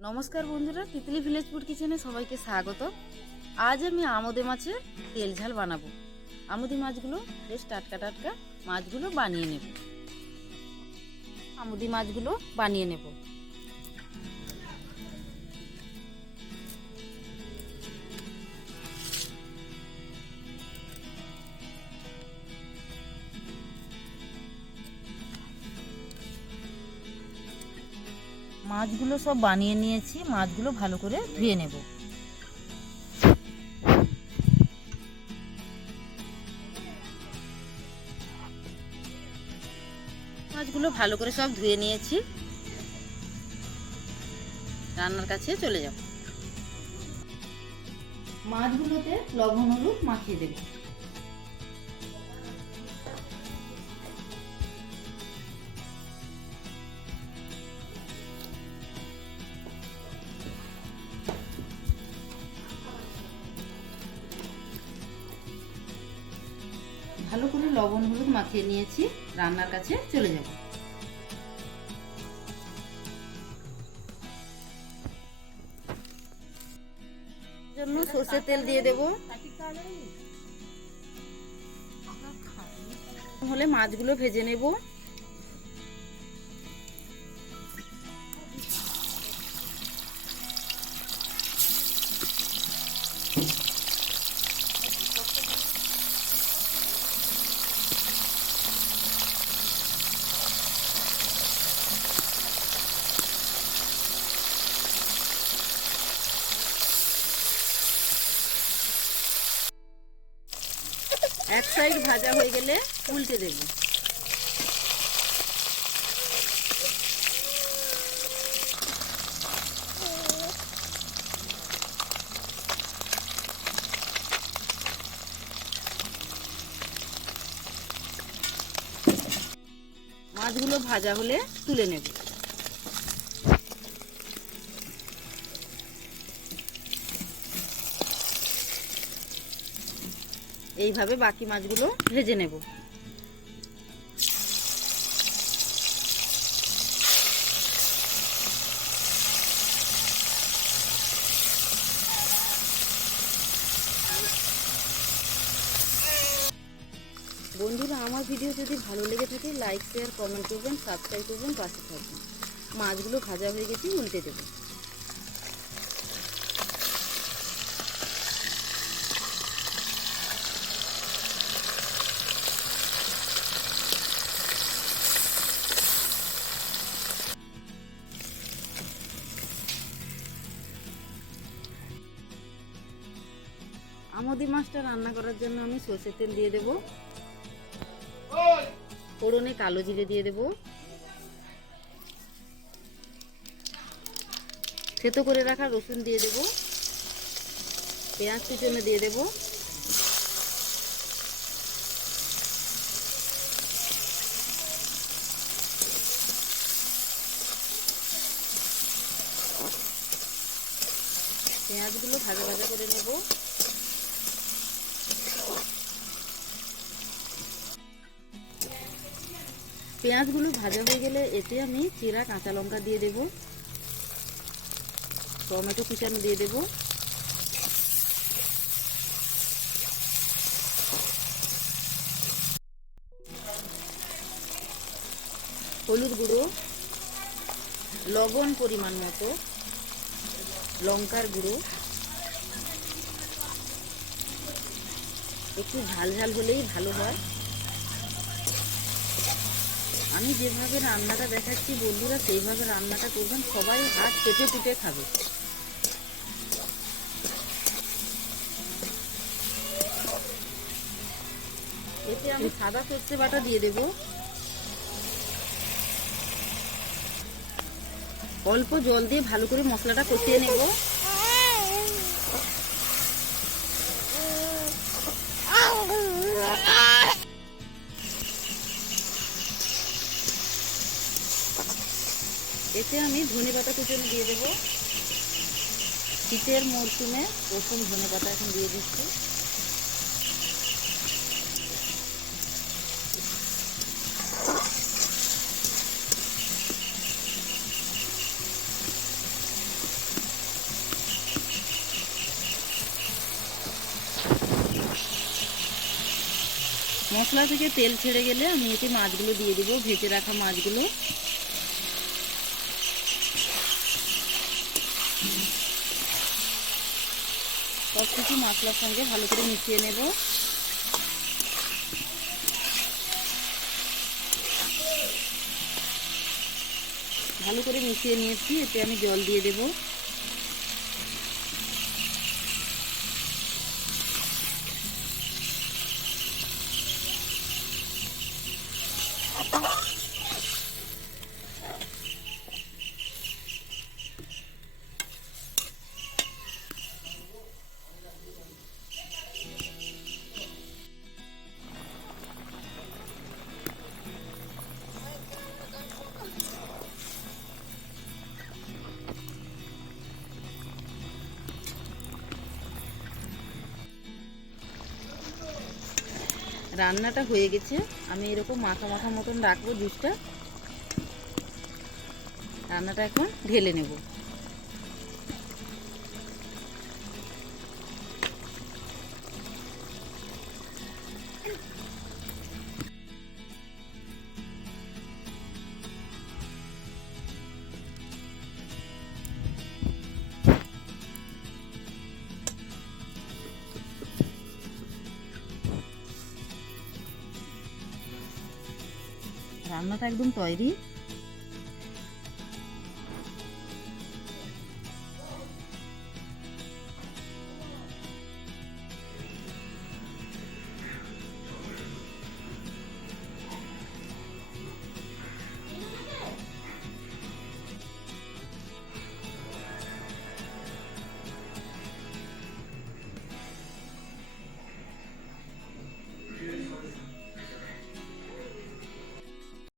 নমস্কার বন্ধুরা, Titli village food কিচেনে সবাইকে স্বাগত। আজ আমি আমোদে মাছের তেল ঝাল বানাবো। আমোদি মাছগুলো বেশ টাটকা টাটকা মাছগুলো বানিয়ে নেব। আমোদি মাছগুলো বানিয়ে নেব। মাছগুলো সব বানিয়ে নিয়েছি, মাছগুলো ভালো করে ধুয়ে নেব। মাছগুলো ভালো করে সব ধুয়ে নিয়েছি, রান্নার কাছে চলে যাব। মাছগুলোতে লবণ হলুদ মাখিয়ে দেব। ভালো করে লবণ হলুদ মাখিয়ে নিয়েছি, রান্নার কাছে চলে যাব। জন্য সরষের তেল দিয়ে দেব। হলে মাছগুলো ভেজে নেব। এক সাইড ভাজা হয়ে গেলে উল্টে দেব। মাছগুলো ভাজা হলে তুলে নেব। এইভাবে বাকি মাছগুলো ভেজে নেব। বন্ধুরা, আমার ভিডিও যদি ভালো লেগে থাকে লাইক শেয়ার কমেন্ট করবেন, সাবস্ক্রাইব করবেন, পাশে থাকবেন। মাছগুলো ভাজা হয়ে গেছে, উল্টে দেব। আমোদি মাছটা রান্না করার জন্য আমি সরষের তেল দিয়ে দেব। ফোড়নে কালো জিরে দিয়ে দেব। থেতো করে রাখা রসুন দিয়ে দেব। পেঁয়াজ কুচনো দিয়ে দেব। পেঁয়াজগুলো ভাজা ভাজা করে নেব। পেঁয়াজগুলো ভাজা হয়ে গেলে এতে আমি চিরা কাঁচা লঙ্কা দিয়ে দেব। টমেটো কুচানো দিয়ে দেব। হলুদ গুঁড়ো, লবণ পরিমাণ মতো, লঙ্কার গুঁড়ো, একটু ঝাল ঝাল হলেই ভালো হয়। আমি যেভাবে রান্নাটা দেখাচ্ছি বন্ধুরা সেইভাবে রান্নাটা করবেন, সবাই হাত চেটে চুটে খাবে। এতে আমি সাদা সর্ষে বাটা দিয়ে দেব। অল্প জল দিয়ে ভালো করে মশলাটা কষিয়ে নেব। এতে আমি ধনেপাতা কুচনো দিয়ে দেব। শীতের মরশুমে প্রথম ধনেপাতা এখন দিয়ে দিচ্ছি। মশলা থেকে তেল ছেড়ে গেলে আমি এতে মাছগুলো দিয়ে দেবো, ভেজে রাখা মাছগুলো। সব কিছু মশলার সঙ্গে ভালো করে মিশিয়ে নেব। ভালো করে মিশিয়ে নিয়েছি, এতে আমি জল দিয়ে দেব। রান্নাটা হয়ে গেছে, আমি এরকম মাখা মাখা মতন রাখবো জুসটা। রান্নাটা এখন ঢেলে নেব। রান্নাটা একদম তৈরি।